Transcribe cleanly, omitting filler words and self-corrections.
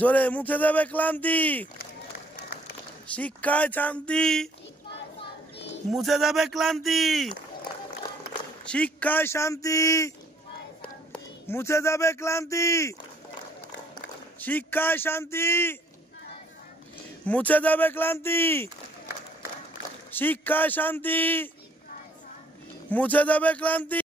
জোরে মুছে যাবে ক্লান্তি, শিক্ষায় শান্তি মুছে যাবে ক্লান্তি, শিক্ষায় শান্তি মুছে যাবে ক্লান্তি, শিক্ষায় শান্তি মুছে যাবে ক্লান্তি, শিক্ষায় শান্তি মুছে যাবে ক্লান্তি।